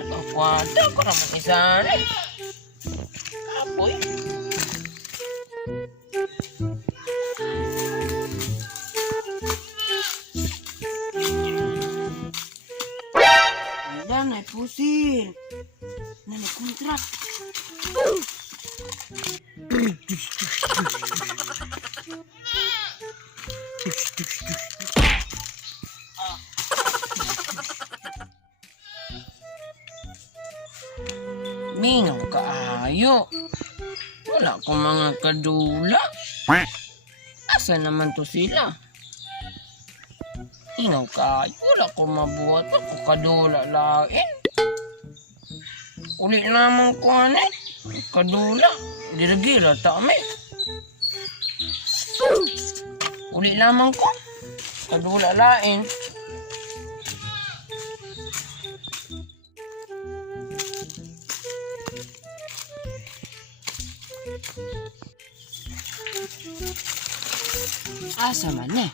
Nakakwada ko naman isa rin. Apoy. Wala na pusin. Nanay kontrak. Mingaw kaayo. Wala ko mga kadula. Asa naman to sila? Ingaw kaayo. Wala ko mabuhat. Ako kadula lain. Uli naman ko ane. Kadula. Gira-gira tami. Uli naman ko. Kadula lain. Asa man eh?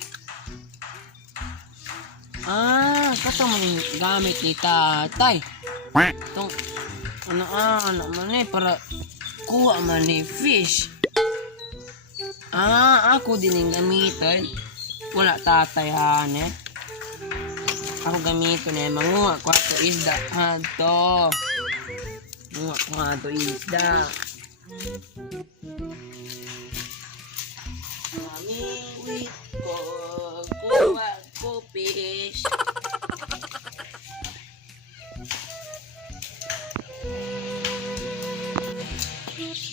Kato man yung gamit ni tatay. Itong, ano man eh, para kuha man ni fish. Ako din yung gamitin. Wala tatay han eh. Ako gamitin eh, manguha ko ato isda. Hanto. Manguha ko ato isda. Wait ko, kuha ko fish.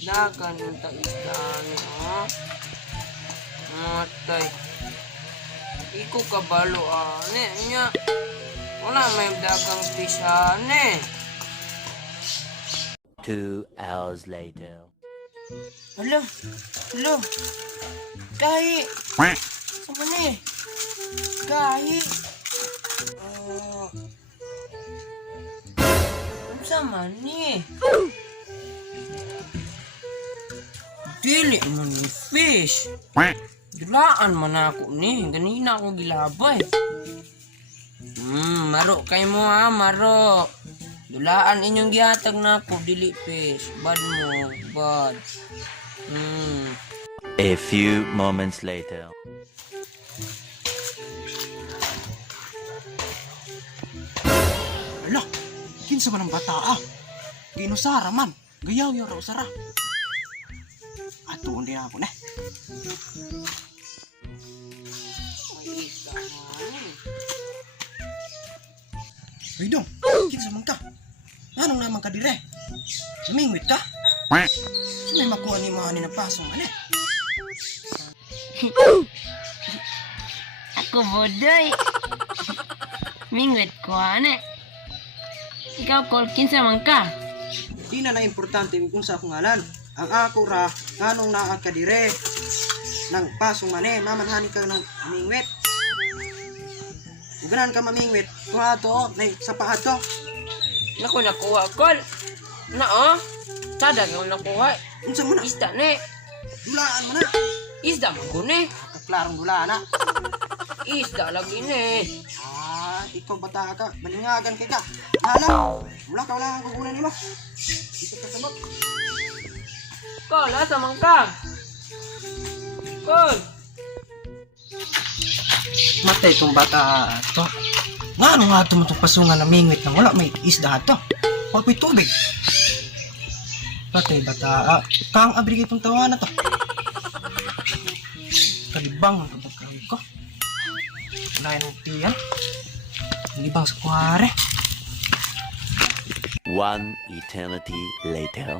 Dagan yung taisda niya. Matay. Iko kabalo ane niya. Wala may dagang fish ane. 2 hours later. Hello. Kahi. Sama ni. Kahi. Sama ni. Dili man ni fish. Dulaan man ako ni. Ganina ako gilabay. Maro kay mo ha, maro. Dulaan inyong gihatag na ako, dili fish. Bad mo, bad. A few moments later. Ala, kinsa man ang bata Ginusara man, gayaw yung raw sara. Atuon din ako na. May isda man. Ay dong, kinsa man ka? Anong naman ka dire? Sumingwit ka? May makuha ni mga na pasong man eh. Ako bodoy. Mingwit ko ane. Ikaw kol kinsa man ka? Di na importante kung sa akong ngalan. Ang ako ra, nganong naa ka dire. Nang pasong man eh, mamanhani ka ng mingwit. Uganan ka mamingwit, kuha to, sa paha to. Naku nakuha kol. Na Sada yung nakuha. Unsa mo na? Isda ne. Dulaan mo na. Isda man ko ne. Klarong dulaan na. Isda lagi ne. Ikaw bata ka, balingagan kay ka. Hala, wala ang kukunan nimo. Ito ka sabot. Kol, asa man ka? Kol. Matay itong bata to. Nga ano nga ito itong pasungan ng mingwit na wala may isda to. Wala may tubig. Patay bata. Kang abri itong tawa na to. Kalibang ang kapagkawin ko. Wala yung tiyan. Kalibang sa kuwari. 1 eternity later.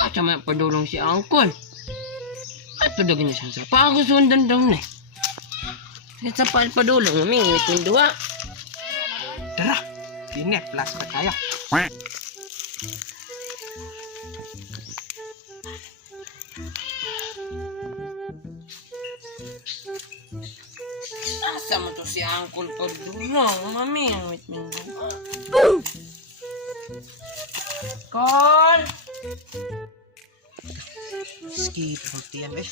Asa man padulong si Angkol. Ato daw ganyan sa pagos sundan daw na. Sa padulong mingwit yung duwa. Tara, Kine, plus pa tayo. Asa mo to si Uncle Paduno? Mami, ang wait mo. Call! Skate yan eh.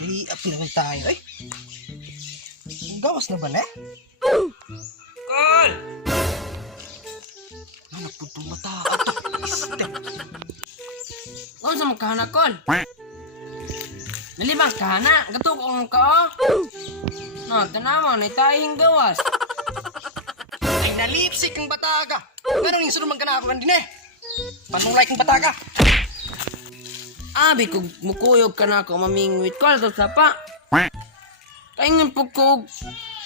Dahil up naman tayo eh. Gawas na ba na eh? Call! Ano po itong mata? Step. Ano sa magkahana, Call? Nalibang kahana? Gatukong ka, oh? No, tanawa, naitahing gawas. Ay nalipsik ang bataga. Meron yung sunod magkanako din eh. Panulay kong bataga. Abi, kung mukuyog ka na ako, mamingwit ko, ato sapa. Kaingan po kog,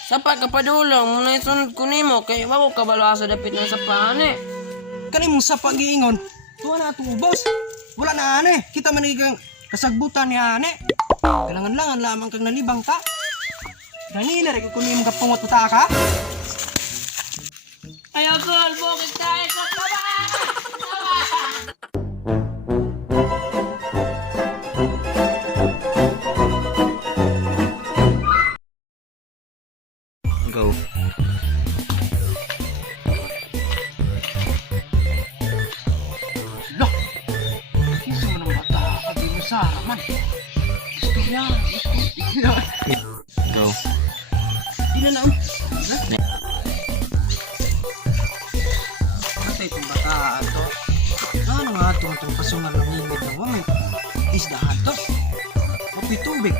sapa ka pa dulong, muna isunod ko nimo, kaya wako kabalo sa dapit ng sapahan eh. Kanin mo sa pag-iingon. Tuwa na tubos. Wala na ane. Kita manigang kasagbutan ni ane. Kailangan lamang kang nalibang ta. Ganila rin kung yung kapungot ta ka. Ayaw ko, bukit tayo sa taba! Go. Loh! Isa mo ng bata ka di mo sa haraman. Gusto yan. Go. Di na naon. Patay itong bata ato. Ano nga itong pasungan ng hingit ng wamin? Isda ato. Mapi tubig.